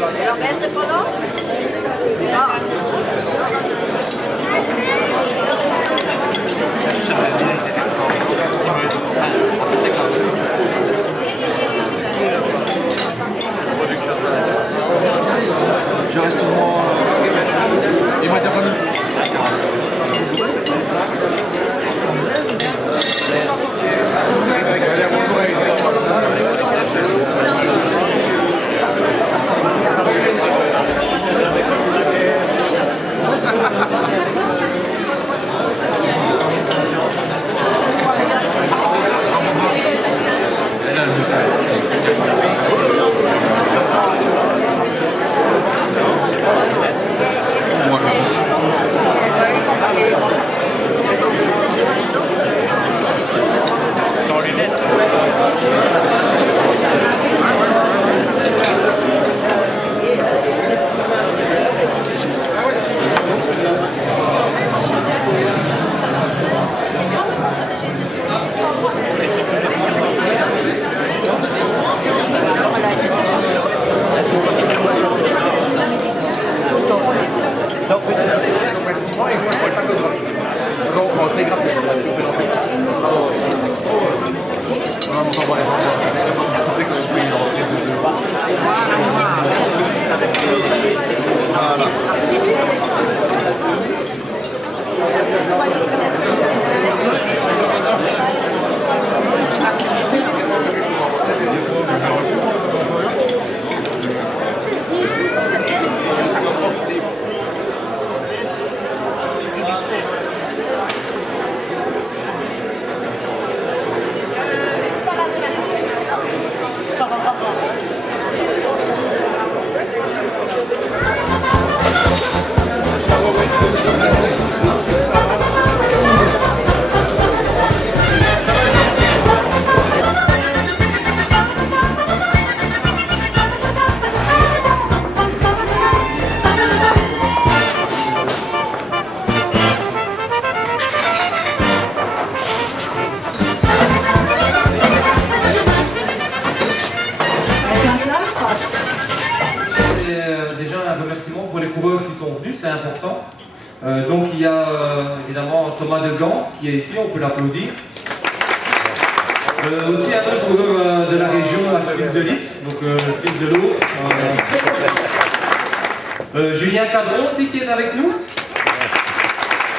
¿Lo vende Polo? Ah. Je reste moi. Et moi, t'as pas mis. C'est important. Donc il y a évidemment Thomas Degan qui est ici, on peut l'applaudir. Aussi un autre coureur de la région, Maxime Delitte, donc le fils de l'eau. Julien Cadron aussi qui est avec nous.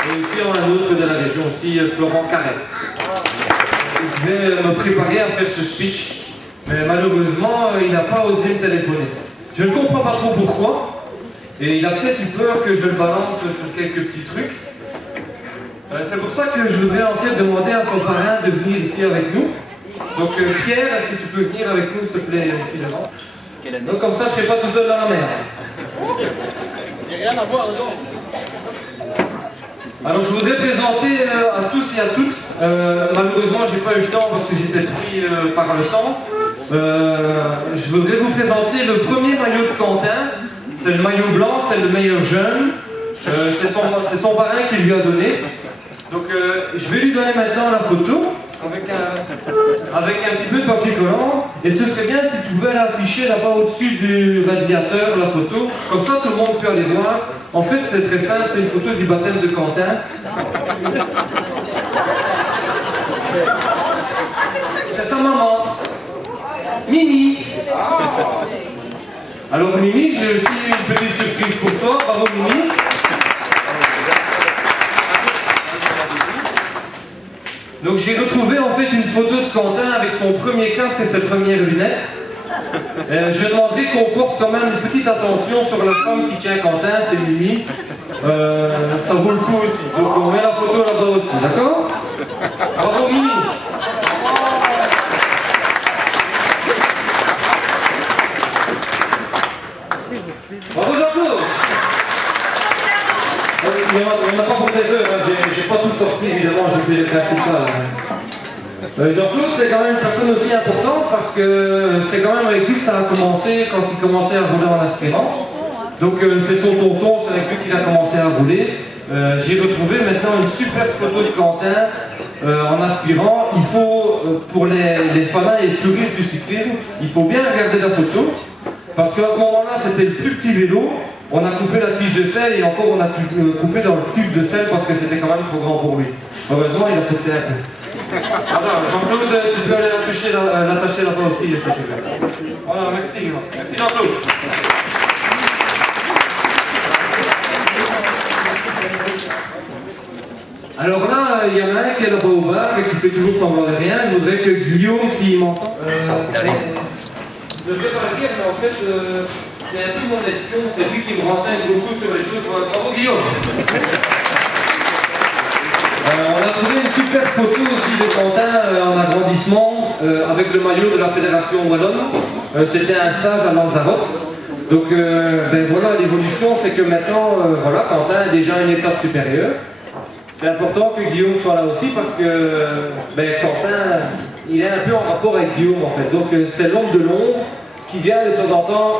Et aussi un autre de la région aussi, Florent Carrette. Je vais me préparer à faire ce speech, mais malheureusement il n'a pas osé me téléphoner. Je ne comprends pas trop pourquoi. Et il a peut-être eu peur que je le balance sur quelques petits trucs. C'est pour ça que je voudrais en fait demander à son parrain de venir ici avec nous. Donc Pierre, est-ce que tu peux venir avec nous s'il te plaît ici devant? Donc comme ça je ne serai pas tout seul dans la mer. Il n'y a rien à voir dedans. Alors je voudrais présenter à tous et à toutes, malheureusement j'ai pas eu le temps parce que j'étais pris par le temps. Je voudrais vous présenter le premier maillot de Quentin. C'est le maillot blanc, c'est le meilleur jeune. C'est son parrain qui lui a donné. Donc je vais lui donner maintenant la photo avec un petit peu de papier collant. Et ce serait bien si tu pouvais l'afficher là-bas au-dessus du radiateur, la photo. Comme ça tout le monde peut aller voir. En fait c'est très simple, c'est une photo du baptême de Quentin. C'est sa maman. Mimi. Alors Mimi, j'ai aussi une petite surprise pour toi. Bravo Mimi. Donc j'ai retrouvé en fait une photo de Quentin avec son premier casque et ses premières lunettes. Je demanderais qu'on porte quand même une petite attention sur la femme qui tient Quentin, c'est Mimi. Ça vaut le coup aussi. Donc on met la photo là-bas aussi, d'accord? Bravo Mimi. Bravo Jean-Claude. Il n'y en a pas pour des heures, hein. J'ai pas tout sorti évidemment, j'ai fait les principales. Jean-Claude c'est quand même une personne aussi importante parce que c'est quand même avec lui que ça a commencé quand il commençait à rouler en aspirant. Donc c'est son tonton, c'est avec lui qu'il a commencé à rouler. J'ai retrouvé maintenant une super photo de Quentin en aspirant. Il faut, pour les fanats et les puristes du cyclisme, il faut bien regarder la photo. Parce qu'à ce moment-là, c'était le plus petit vélo. On a coupé la tige de selle et encore on a coupé dans le tube de selle parce que c'était quand même trop grand pour lui. Heureusement, il a poussé un peu. Voilà, Jean-Claude, tu peux aller l'attacher là-bas aussi, si tu veux. Voilà, merci. Merci Jean-Claude. Alors là, il y en a un qui est là-bas au bar et qui fait toujours semblant de rien. Je voudrais que Guillaume, s'il m'entend... Je devrais pas le dire, mais en fait, c'est un peu mon espion, c'est lui qui me renseigne beaucoup sur les choses. Bravo Guillaume. On a trouvé une super photo aussi de Quentin en agrandissement avec le maillot de la Fédération Wallonne. C'était un stage à Lanzarote. Donc ben voilà, l'évolution, c'est que maintenant, voilà, Quentin a déjà une étape supérieure. C'est important que Guillaume soit là aussi parce que ben, Quentin, il est un peu en rapport avec Guillaume en fait. Donc c'est l'homme de l'ombre qui vient de temps en temps.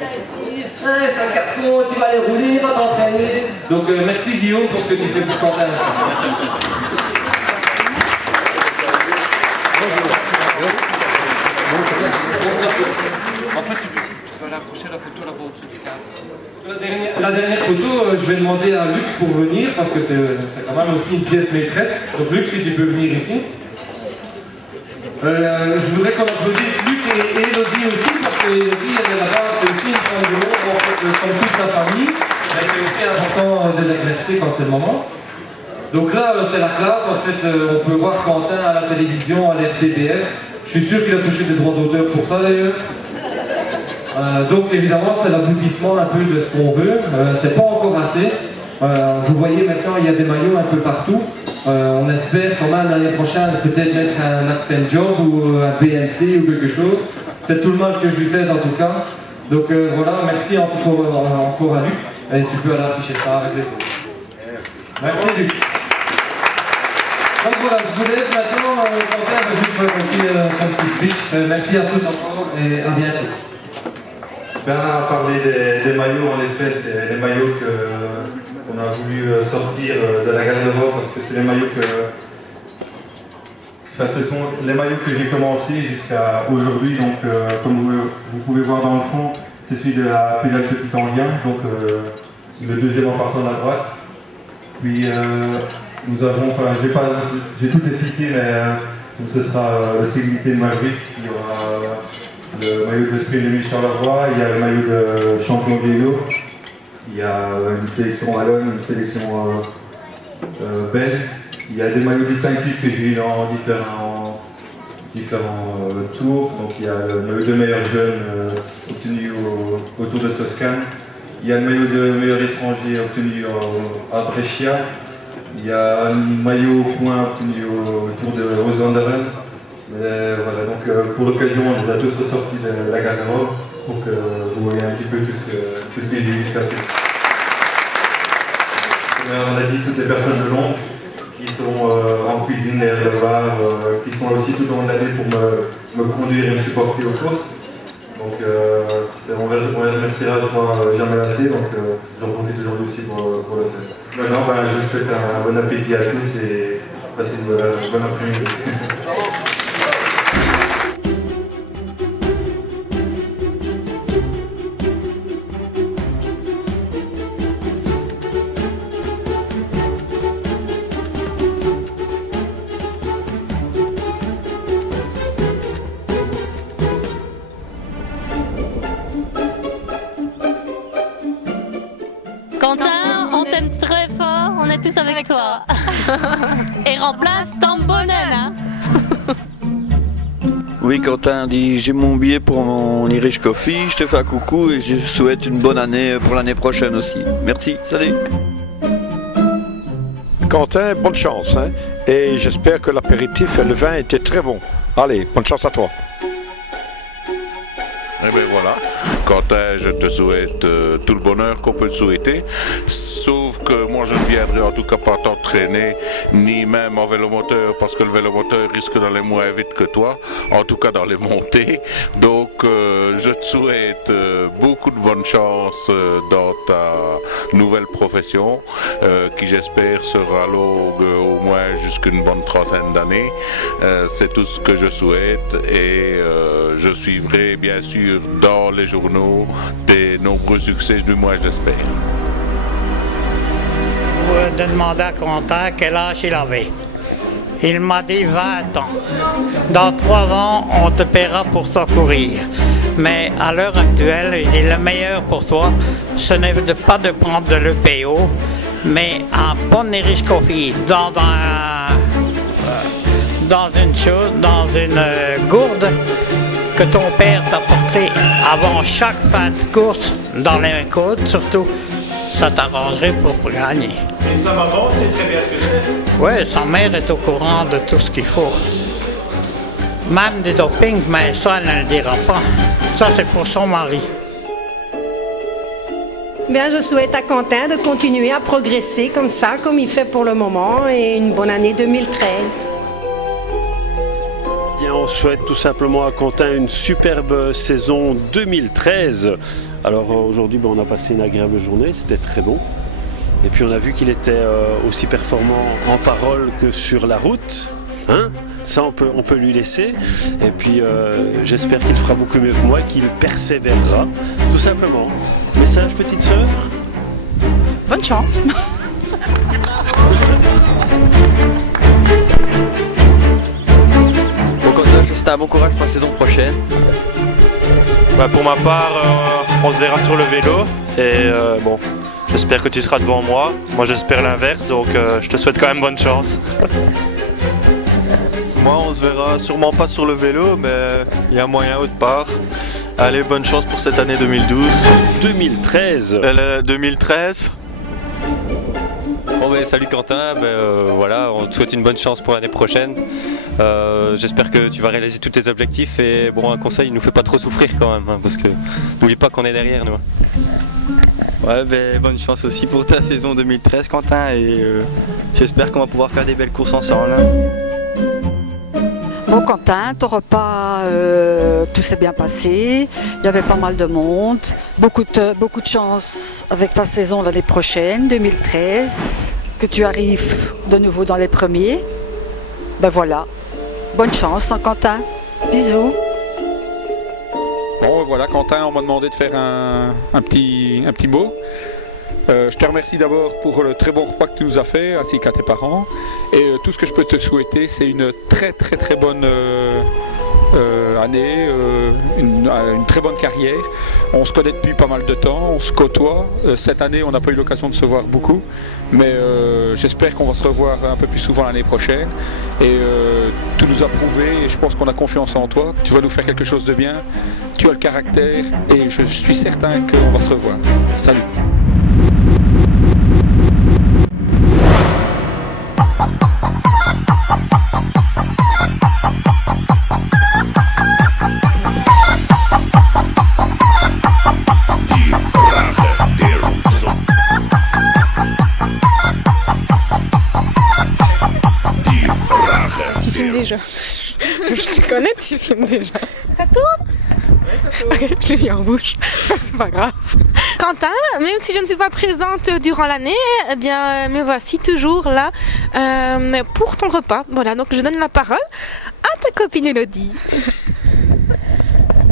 Ah, c'est un garçon, tu vas aller rouler, va t'entraîner. Donc merci Guillaume pour ce que tu fais pour Quentin aussi. En fait, tu vas aller accrocher la photo là-bas au-dessus du cadre. La dernière photo, je vais demander à Luc pour venir parce que c'est quand même aussi une pièce maîtresse. Donc Luc, si tu peux venir ici. Je voudrais qu'on applaudisse Luc et Elodie aussi parce que Elodie, elle est là-bas, c'est aussi une femme de l'ombre en fait, comme toute la famille. Mais c'est aussi important de l'exercer quand c'est le moment. Donc là, c'est la classe. En fait, on peut voir Quentin à la télévision, à l'RTBF. Je suis sûr qu'il a touché des droits d'auteur pour ça d'ailleurs. Donc évidemment, c'est l'aboutissement un peu de ce qu'on veut. C'est pas encore assez. Vous voyez maintenant, il y a des maillots un peu partout. On espère quand même l'année prochaine peut-être mettre un accent job ou un BMC ou quelque chose. C'est tout le mal que je lui souhaite en tout cas. Donc voilà, merci encore à Luc. Et tu peux aller afficher ça avec les autres. Merci Luc. Donc voilà, je vous laisse maintenant. Quentin va juste continuer son petit speech. Merci à tous encore et à bientôt. Bernard a parlé des maillots, en effet, c'est les maillots qu'on a voulu sortir de la garde-robe parce que c'est les maillots ce sont les maillots que j'ai commencé jusqu'à aujourd'hui. Donc, comme vous pouvez voir dans le fond, c'est celui de la pédale Petit Anguien, donc le deuxième en partant de la droite. Puis nous avons, j'ai toutes les cités, mais ce sera le Sécurité de Maverick, il y aura le maillot de sprint de Michel Lavoie, il y a le maillot de champion vélo, il y a une sélection wallonne, une sélection belge, il y a des maillots distinctifs que j'ai eu dans différents tours, donc il y a le maillot de meilleur jeune obtenu au Tour de Toscane, il y a le maillot de meilleur étranger obtenu à Brescia, il y a un maillot au point obtenu au Tour de Rosenderen. Voilà, donc pour l'occasion, on les a tous ressortis de la garde-robe pour que vous voyez un petit peu tout ce que j'ai eu jusqu'à présent. On a dit toutes les personnes de l'ombre qui sont en cuisine derrière le bar, qui sont là aussi tout au long de l'année pour me conduire et me supporter aux courses. Donc on les remerciera, je crois, jamais assez, donc j'en profite aujourd'hui aussi pour le faire. Maintenant, je vous souhaite un bon appétit à tous et passez une bonne après-midi. Quentin, on t'aime très fort, on est tous avec toi. Et remplace Tambonen, hein. Oui, Quentin dit j'ai mon billet pour mon Irish Coffee, je te fais un coucou et je souhaite une bonne année pour l'année prochaine aussi. Merci, salut. Quentin, bonne chance, hein, et j'espère que l'apéritif et le vin étaient très bons. Allez, bonne chance à toi. Et bien voilà, Quentin, je te souhaite tout le bonheur qu'on peut te souhaiter, sauf que moi je ne viendrai en tout cas pas t'entraîner, ni même en vélomoteur, parce que le vélomoteur risque d'aller moins vite que toi, en tout cas dans les montées. Donc je te souhaite beaucoup de bonne chance dans ta nouvelle profession, qui j'espère sera longue au moins jusqu'à une bonne trentaine d'années. C'est tout ce que je souhaite et je suivrai bien sûr lire dans les journaux des nombreux succès du mois, j'espère. De demander à Quentin quel âge il avait. Il m'a dit 20 ans. Dans 3 ans, on te paiera pour secourir. Mais à l'heure actuelle, il est le meilleur pour toi. Ce n'est pas de prendre de l'EPO, mais un bon Irish Coffee dans une gourde que ton père t'a porté avant chaque fin de course dans les côtes, surtout. Ça t'arrangerait pour gagner. Et sa maman sait très bien ce que c'est. Oui, sa mère est au courant de tout ce qu'il faut. Même du doping, mais ça, elle ne le dira pas. Ça, c'est pour son mari. Bien, je souhaite à Quentin de continuer à progresser comme ça, comme il fait pour le moment, et une bonne année 2013. Bien, on souhaite tout simplement à Quentin une superbe saison 2013. Alors aujourd'hui, on a passé une agréable journée, c'était très bon. Et puis on a vu qu'il était aussi performant en parole que sur la route. Hein? Ça, on peut lui laisser. Et puis j'espère qu'il fera beaucoup mieux que moi, qu'il persévérera, tout simplement. Message, petite sœur? Bonne chance. Bon, Quentin, je te souhaite un bon courage pour la saison prochaine. Pour ma part, on se verra sur le vélo. Et bon, j'espère que tu seras devant moi. Moi, j'espère l'inverse. Donc, je te souhaite quand même bonne chance. Moi, on se verra sûrement pas sur le vélo, mais il y a moyen autre part. Allez, bonne chance pour cette année 2012. 2013. 2013. Bon, salut Quentin, voilà, on te souhaite une bonne chance pour l'année prochaine. J'espère que tu vas réaliser tous tes objectifs et bon, un conseil, ne nous fais pas trop souffrir quand même, hein, parce que n'oublie pas qu'on est derrière nous. Ouais, bonne chance aussi pour ta saison 2013, Quentin, et j'espère qu'on va pouvoir faire des belles courses ensemble. Bon, Quentin, ton repas, tout s'est bien passé. Il y avait pas mal de monde. Beaucoup de chance avec ta saison l'année prochaine, 2013. Que tu arrives de nouveau dans les premiers. Ben voilà. Bonne chance, hein, Quentin. Bisous. Bon, voilà, Quentin, on m'a demandé de faire un petit mot. Je te remercie d'abord pour le très bon repas que tu nous as fait, ainsi qu'à tes parents. Et tout ce que je peux te souhaiter, c'est une très très très bonne année, une très bonne carrière. On se connaît depuis pas mal de temps, on se côtoie. Cette année, on n'a pas eu l'occasion de se voir beaucoup, mais j'espère qu'on va se revoir un peu plus souvent l'année prochaine. Et tu nous as prouvé, et je pense qu'on a confiance en toi. Tu vas nous faire quelque chose de bien, tu as le caractère, et je suis certain qu'on va se revoir. Salut! Tu filmes déjà. Je te connais, tu filmes déjà. Ça tourne? Oui, ça tourne. Ok, je l'ai mis en bouche. C'est pas grave. Quentin, même si je ne suis pas présente durant l'année, eh bien, me voici toujours là pour ton repas. Voilà, donc je donne la parole à ta copine Elodie.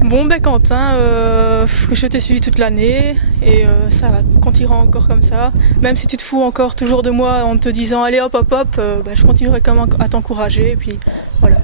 Bon, Quentin, je t'ai suivi toute l'année et ça va, continuera encore comme ça. Même si tu te fous encore toujours de moi en te disant allez hop hop hop, je continuerai quand même à t'encourager et puis voilà.